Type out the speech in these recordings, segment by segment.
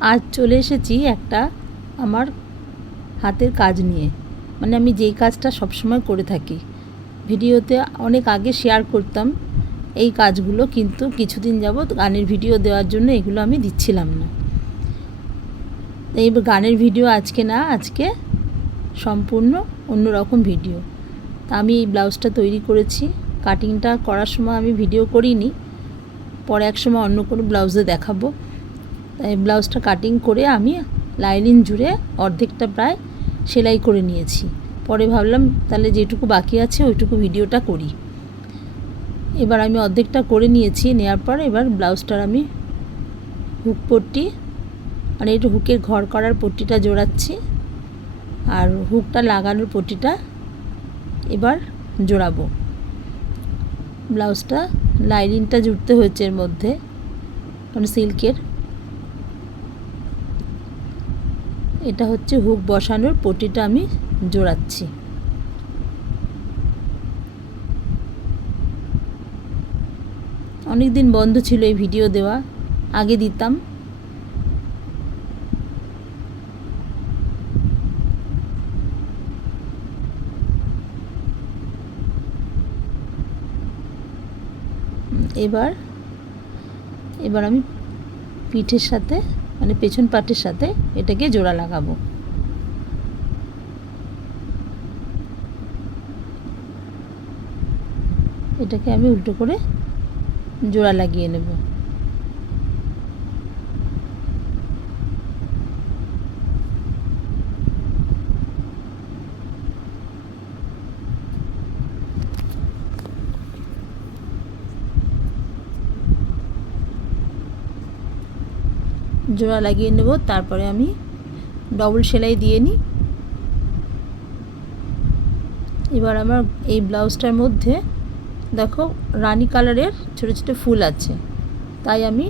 আজ চলে এসেছি একটা আমার হাতের কাজ নিয়ে, মানে আমি যেই কাজটা সবসময় করে থাকি, ভিডিওতে অনেক আগে শেয়ার করতাম এই কাজগুলো, কিন্তু কিছুদিন যাবৎ গানের ভিডিও দেওয়ার জন্য এগুলো আমি দিচ্ছিলাম না। এই গানের ভিডিও আজকে না, আজকে সম্পূর্ণ অন্যরকম ভিডিও। তা আমি এই ব্লাউজটা তৈরি করেছি। কাটিংটা করার সময় আমি ভিডিও করিনি, পরে এক সময় অন্য কোনো ব্লাউজে দেখাবো। তাই ব্লাউজটা কাটিং করে আমি লাইনিং জুড়ে অর্ধেকটা প্রায় সেলাই করে নিয়েছি। পরে ভাবলাম তাহলে যেটুকু বাকি আছে ওইটুকু ভিডিওটা করি। এবার আমি অর্ধেকটা করে নিয়েছি, নেওয়ার পর এবার ব্লাউজটার আমি হুক পট্টি, মানে একটু হুকের ঘর করার পট্টিটা জোড়াচ্ছি, আর হুকটা লাগানোর পট্টিটা এবার জোড়াবো। ব্লাউজটা লাইনিংটা জুড়তে হয়েছে এর মধ্যে, কারণ সিল্কের। এটা হচ্ছে হুক বসানোর পট্টিটা আমি জোড়াচ্ছি। অনেক দিন বন্ধ ছিল এই ভিডিও দেওয়া, আগে দিতাম। এবার আমি পিঠের সাথে, মানে পেছন পাটের সাথে এটাকে জোড়া লাগাবো। এটাকে আমি উল্টো করে জোড়া লাগিয়ে নেব। জোড়া লাগিয়ে নেব, তারপরে আমি ডবল সেলাই দিয়ে নিই। এবার আমার এই ব্লাউজটার মধ্যে দেখো রানী কালারের ছোটো ছোটো ফুল আছে, তাই আমি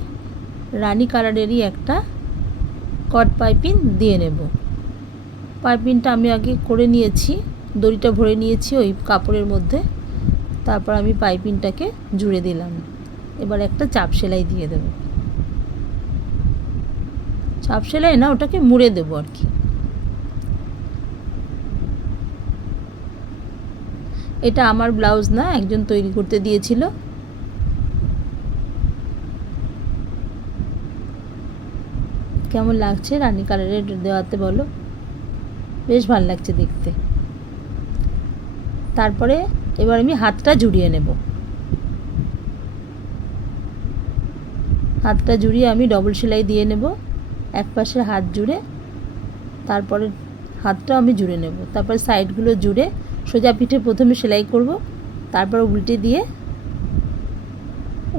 রানী কালারেরই একটা কট পাইপিং দিয়ে নেব। পাইপিংটা আমি আগে করে নিয়েছি, দড়িটা ভরে নিয়েছি ওই কাপড়ের মধ্যে। তারপর আমি পাইপিংটাকে জুড়ে দিলাম। এবার একটা চাপ সেলাই দিয়ে দেব। চাপ সেলাই না, ওটাকে মুড়ে দেবো আর কি। এটা আমার ব্লাউজ না, একজন তৈরি করতে দিয়েছিল। কেমন লাগছে রানী কালারের দেওয়াতে বলো? বেশ ভালো লাগছে দেখতে। তারপরে এবার আমি হাতটা জুড়িয়ে নেব। হাতটা জুড়িয়ে আমি ডবল সেলাই দিয়ে নেব, এক পাশে হাত জুড়ে, তারপরে হাতটাও আমি জুড়ে নেব। তারপরে সাইডগুলো জুড়ে সোজা পিঠে প্রথমে সেলাই করব, তারপর উল্টে দিয়ে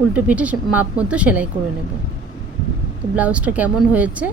উল্টো পিঠে মাপ মতো সেলাই করে নেব। তো ব্লাউজটা কেমন হয়েছে